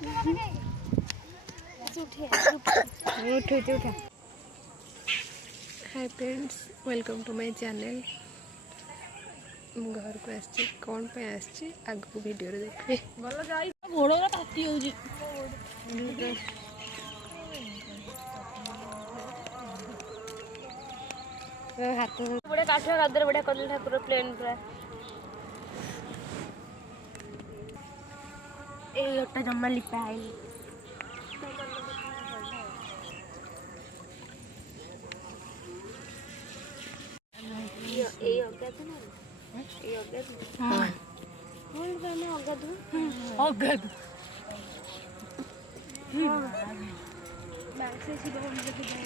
Hi friends, welcome to my channel. घर को आसी कौन पे आसी आगु वीडियो देखिए। घोड़ा ताती होजी हाथ बड़े काठिया गादर बड़े कदल ठाकुर प्लेन पूरा ए ओटा जम्मा लिपा आइली ए अगाध ना ए अगाध हां बोल बने अगाध अगाध बासे शिव मंदिर के जाने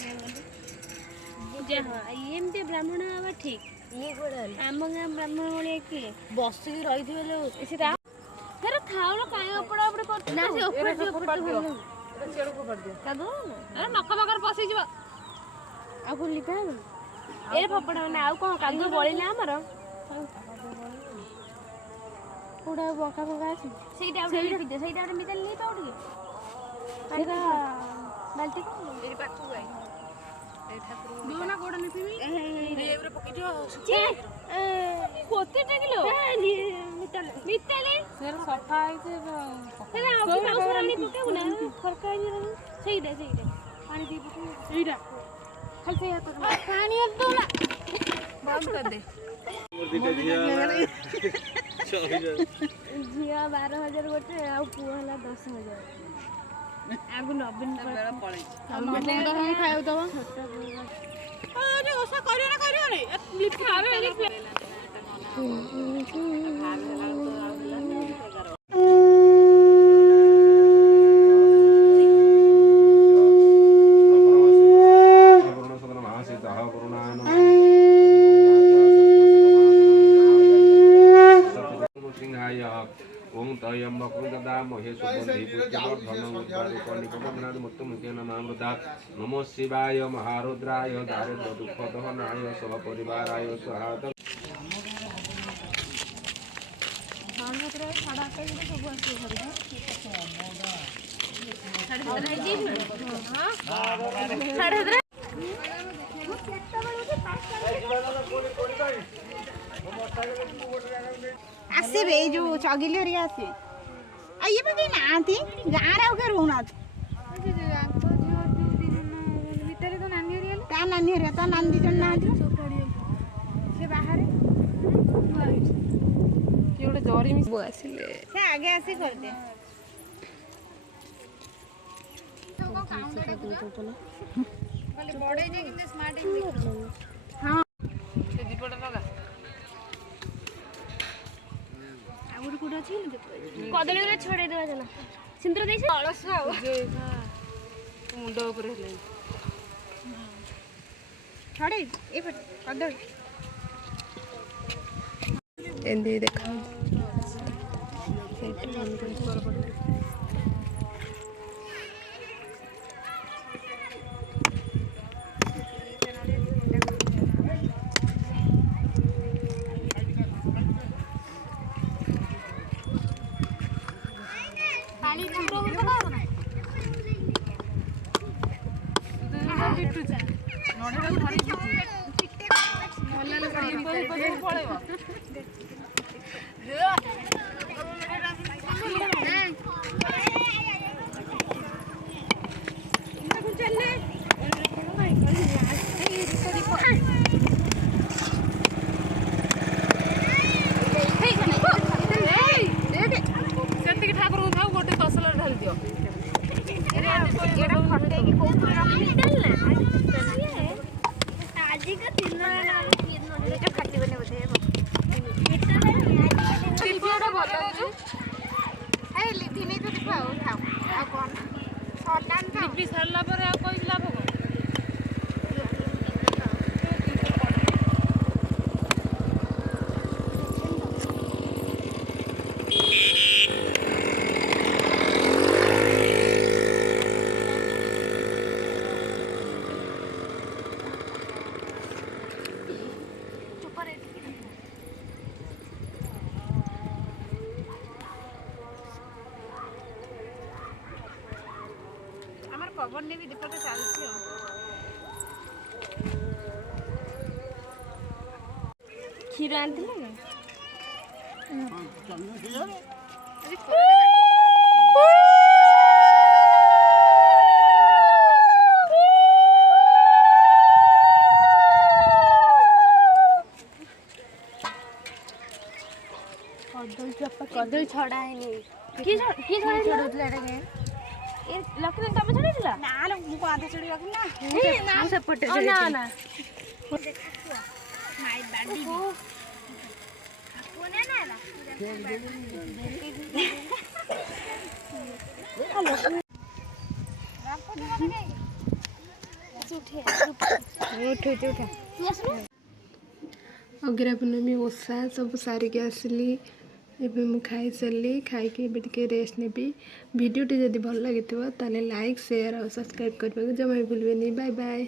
जे हां एमते ब्राह्मण आवा ठीक ये गोड़ाली आम गां ब्राह्मण वाले के बसी रही थी बेले सेटा फेर खाओ ना काई अपड़ा अपड़े कर ना से ऊपर जो ऊपर हो एटा चेड़ को कर दिया कादो अरे नक मकर पसी जीवा आ को लिपा ए फपड़ा ना आ को कादो बळी ना हमर कोडा बका बका আছে সেইটা আপনি পিতে সেইটা আপনি মিতাল নি তো উঠি সেটা বালতি কো এর পাকু গাই এই ঠাকুর দিও না কোডা নিতিবি এই এবারে পকিটো ছি কোতে টাকিলো মিতাল মিতাল সের সফা আইছে সেরা আপনি পাউনি পকাবো না খরকা আই সেইটা সেইটা পানি দি পকু এইটা খালি সেই হাত পানি আর দো না বন্ধ कर दे झिया 12,000 गोटे आ पुआ हला 10,000 आगु नवीन पळे हम खायो दबो अरे ओसा करियो ना लिखावे लिख ओं तयम बकृतदा महे सुगंधि पुष्टिवर्धनम मुक्तमुखे नमामृता नमो शिवाय महारुद्राय दारिद्र्य दुःखदहनाय स्वपरिवाराय स्वाहा आसबे जो चगिली हरिया आसे आ ये बगे नांती गार आउ के रोनात भीतर तो नानी हरिया ता नानी हरिया ता नानी जन नांती से बाहर ये ओडे जरी मिस बो आसिले से आगे आसी कर दे तो को काउंटर बोले बड़े जे किंते स्मार्ट देख हां से दीपटा लगा आउर कुडा छी कदली रे छोड़े देवा चला सिंदूर देछ अलस आउ मुंड ऊपर हेले छोड़े ए कदली एंदी देखा सेट बंद कर पानी ठंडो हो पका हो ना बिट्टू जा नोडे धरी भले ले पड़ी पळेबो ठाकुर खाऊ गोटे तसला ढाल दियो एड़ा फटे की को रखी डाल ना आज का दिन ना ये फटी बने बोले टीवीटा बोले दो ए लिथि नहीं तो दिखाओ उठाओ आ कोन शॉर्टन था टीवी सरला पर आ कोई लाभ हो ପବନରେ ବି ଦୀପଟା ଚାଲୁଛି ଆଉ। କ୍ଷୀର ଆଣିଥିଲେ ନା? କଦଳୀ ଛଡ଼ା ହେଇନି। କି ଛଡ଼େଇଥିଲା? ଛଡ଼ଉଥିଲା ଏ ଲକ୍ଷ୍ମୀ ତମେ ଛଡ଼େଇଥିଲ? ନା ଲୋ ମୁଁ କଣ ଆଧା ଚଢ଼ି ରଖିଲି ନା ମୁଁ ସେପଟେ ନା ନା ମାଇ ବାଡି ପୁଅ ନା ନା ଅଗିରା ପୂର୍ଣ୍ଣମୀ ଓଷା ସବୁ ସାରିକି ଆସିଲି। ଏବେ ମୁଁ ଖାଇସାରିଲି। ଖାଇକି ଏବେ ଟିକେ ରେଷ୍ଟ ନେବି। ଭିଡ଼ିଓଟି ଯଦି ଭଲ ଲାଗିଥିବ ତାହେଲେ ଲାଇକ୍ ସେୟାର ଆଉ ସବସ୍କ୍ରାଇବ୍ କରିବାକୁ ଜମା ବି ଭୁଲିବେନି। Bye bye.